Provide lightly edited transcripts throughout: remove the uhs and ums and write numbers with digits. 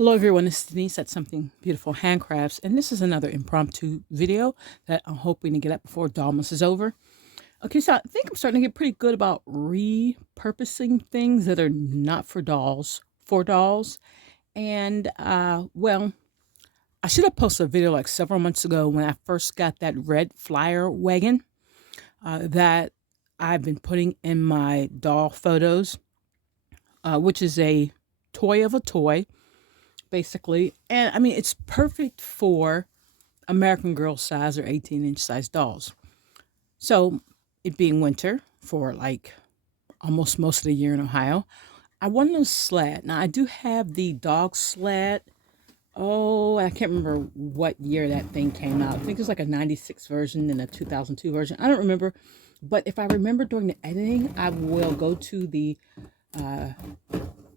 Hello everyone, this is Denise at Something Beautiful Handcrafts, and this is another impromptu video that I'm hoping to get up before Dollmas is over. Okay, so I think I'm starting to get pretty good about repurposing things that are not for dolls, for dolls. And, well, I should have posted a video like several months ago when I first got that red flyer wagon that I've been putting in my doll photos, which is a toy of a toy basically. And I mean, it's perfect for American Girl size or 18-inch size dolls. So, it being winter for like almost most of the year in Ohio, I wanted a sled. Now, I do have the dog sled. Oh, I can't remember what year that thing came out. I think it was like a 96 version and a 2002 version. I don't remember. But if I remember during the editing, I will go to the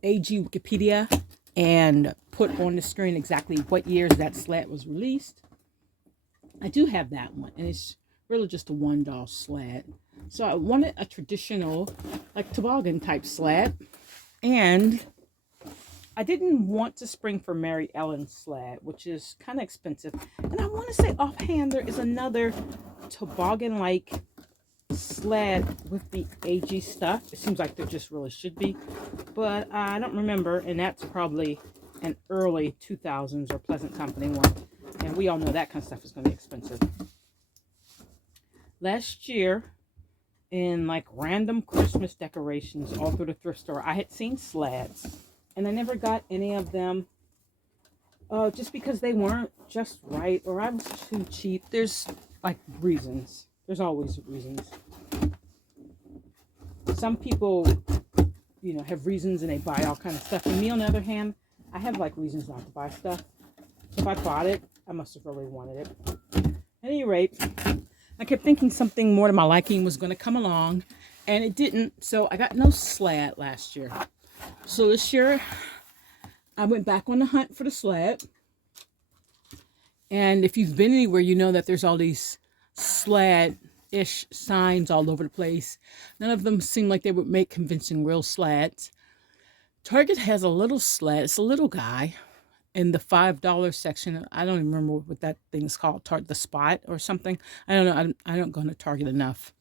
AG Wikipedia and put on the screen exactly what years that sled was released. I do have that one, and it's really just a one doll sled. So I wanted a traditional, like toboggan type sled, and I didn't want to spring for Mary Ellen's sled, which is kind of expensive. And I want to say offhand, there is another toboggan like sled with the AG stuff. It seems like there just really should be, but I don't remember, and that's probably an early 2000s or Pleasant Company one, and we all know that kind of stuff is going to be expensive. Last year, in like random Christmas decorations all through the thrift store, I had seen sleds, and I never got any of them just because they weren't just right, or I was too cheap. There's like reasons. There's always reasons. Some people, have reasons and they buy all kind of stuff. And me, on the other hand, I have like reasons not to buy stuff. If I bought it, I must have really wanted it. At any rate, I kept thinking something more to my liking was going to come along, and it didn't. So I got no sled last year. So this year, I went back on the hunt for the sled. And if you've been anywhere, you know that there's all these sled-ish signs all over the place. None of them seem like they would make convincing real sleds. Target has a little sled. It's a little guy in the $5 section. I don't even remember what that thing is called, the Spot or something. I don't know. I don't go to Target enough.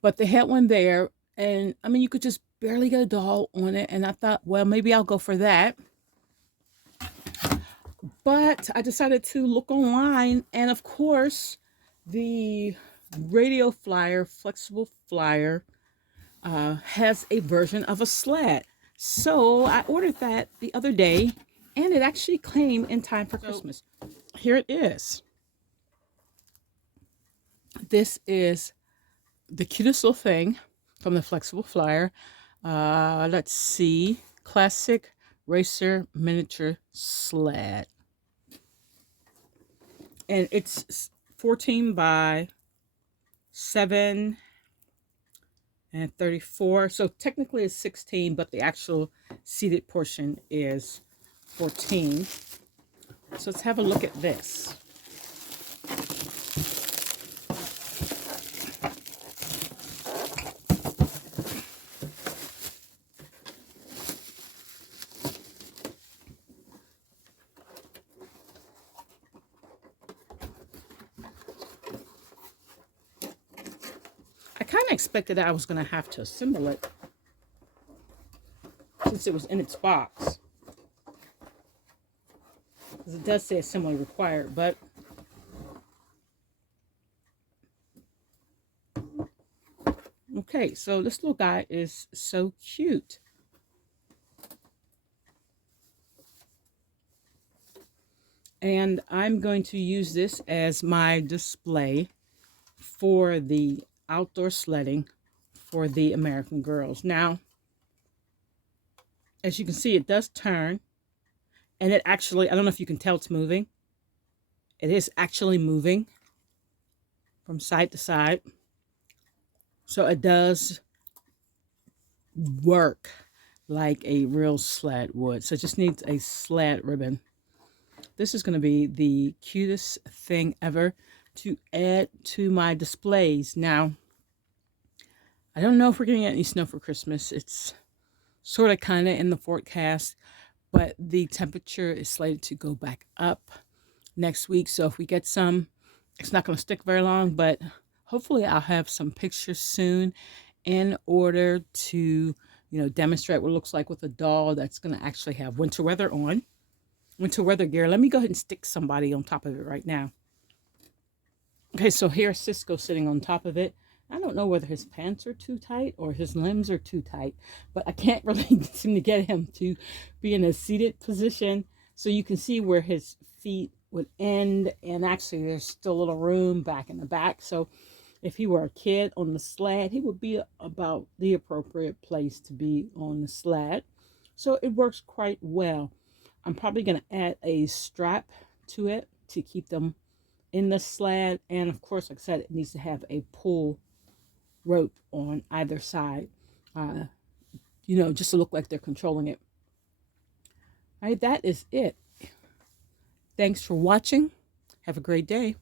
But they had one there, and I mean, you could just barely get a doll on it. And I thought, well, maybe I'll go for that. But I decided to look online, and of course, the radio flyer, flexible flyer, has a version of a sled. So I ordered that the other day, and it actually came in time for Christmas. Here it is. This is the cutest little thing from the flexible flyer. Let's see. Classic Racer Miniature Sled. And it's 14 by 7 and 34. So technically it's 16, but the actual seated portion is 14. So let's have a look at this. I kind of expected that I was going to have to assemble it since it was in its box. Because it does say assembly required, but okay, so this little guy is so cute. And I'm going to use this as my display for the outdoor sledding for the American girls. Now, as you can see, it does turn, and it actually, I don't know if you can tell it's moving. It is actually moving from side to side. So it does work like a real sled would. So it just needs a sled ribbon. This is going to be the cutest thing ever to add to my displays. Now, I don't know if we're getting any snow for Christmas. It's sort of kind of in the forecast, but the temperature is slated to go back up next week. So if we get some, it's not going to stick very long, but hopefully I'll have some pictures soon in order to, demonstrate what it looks like with a doll that's going to actually have winter weather on. Winter weather gear. Let me go ahead and stick somebody on top of it right now. Okay, so here's Cisco sitting on top of it. I don't know whether his pants are too tight or his limbs are too tight, but I can't really seem to get him to be in a seated position. So you can see where his feet would end, and actually there's still a little room back in the back. So if he were a kid on the sled, he would be about the appropriate place to be on the sled. So it works quite well. I'm probably going to add a strap to it to keep them in the sled. And of course, like I said, it needs to have a pull rope on either side, just to look like they're controlling it. All right, that is it. Thanks for watching. Have a great day.